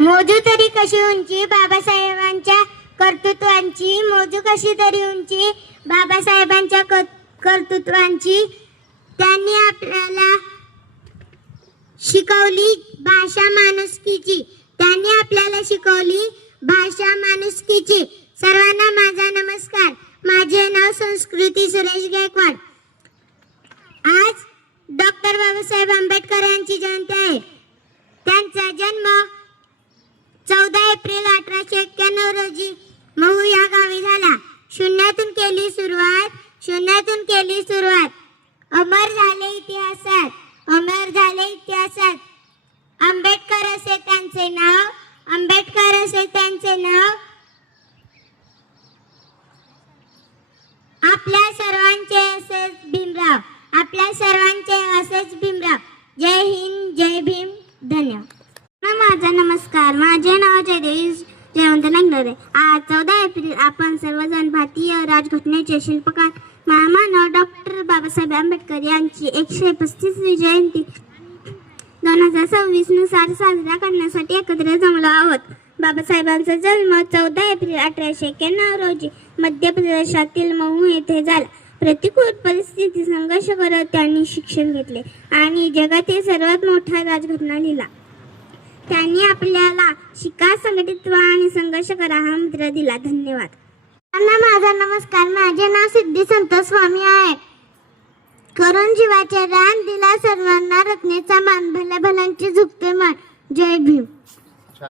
मोजू तरी कशी उंची बाबासाहेबांच्या कर्तृत्वांची, मोजू कशी तरी उंची बाबासाहेबांच्या कर्तृत्वांची. त्यांनी आपल्याला शिकवली भाषा माणुसकीची, त्यांनी आपल्याला शिकवली भाषा माणुसकीची. सर्वांना माझा नमस्कार. माझे नाव संस्कृती सुरेश गायकवाड. आज डॉक्टर बाबासाहेब आंबेडकर यांची जयंती आहे. त्यांचा जन्म 14 एप्रिल 1891 रोजी महू या गावी झाला. शून्यातून केली सुरुवात, शून्यातून केली सुरुवात. अमर झाले इतिहासात, अमर झाले इतिहासात. आंबेडकर असे त्यांचे नाव, आंबेडकर असे त्यांचे नाव. आपल्या सर्वांचे असेच भीमराव, आपल्या सर्वांचे असेच भीमराव. जय हिंद, जय भीम. धन्यवाद. माझा नमस्कार. माझे नाव जयदेव जयवंत नागनरे. आज 14 एप्रिल आपण सर्वजण भारतीय राजघटनेचे शिल्पकार महामानव डॉक्टर बाबासाहेब आंबेडकर यांची 135वी जयंती 2026 नुसार साजरा करण्यासाठी एकत्र जमलो आहोत. बाबासाहेबांचा जन्म 14 एप्रिल 1891 रोजी मध्य प्रदेशातील महू येथे झाला. प्रतिकूल परिस्थिती संघर्ष करत त्यांनी शिक्षण घेतले आणि जगातील सर्वात मोठा राजघटना लिहिला. त्यांनी आपल्याला शिका, संघटित व्हा आणि संघर्ष करा हा मंत्र दिला. धन्यवाद. माझा नमस्कार. माझे नाव सिद्धी संतोष स्वामी आहे. करून जीवाचे रान दिला सर्वांना, रत्नेचा मान भल्या भल्यांची झुकते मान. जय भीम.